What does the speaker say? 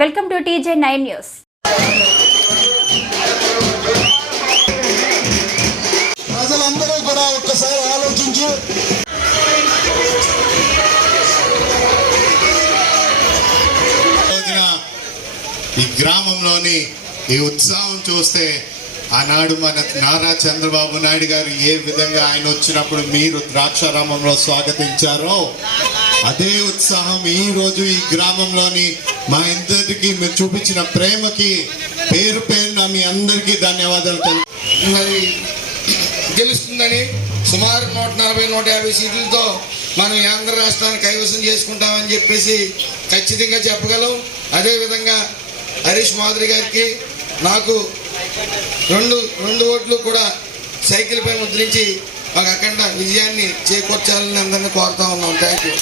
Welcome to TJ9 news. ప్రజలందరూ కూడా ఒక్కసారి ఆలోచించి ఈ గ్రామంలోని ఈ ఉత్సాహం చూస్తే ఆనాడు మన నారా చంద్రబాబు నాయుడు గారు ఏ విధంగా ఆయన వచ్చినప్పుడు మీరు ద్రాక్షారామంలో స్వాగతించారో అదే ఉత్సాహం ఈ రోజు ఈ గ్రామంలోని మా ఇద్దరికి మీరు చూపించిన ప్రేమకి పేరు పేరున మీ అందరికీ ధన్యవాదాలు. మరి గెలుస్తుందని సుమారు 140-150 సీట్లతో మనం ఆంధ్ర రాష్ట్రాన్ని కైవసం చేసుకుంటామని చెప్పేసి ఖచ్చితంగా చెప్పగలం. అదేవిధంగా హరీష్ మాధురి గారికి నాకు రెండు ఓట్లు కూడా సైకిల్పై ముద్రించి ఒక అఖండ విజయాన్ని చేకూర్చాలని అందరినీ కోరుతా ఉన్నాం. Thank you.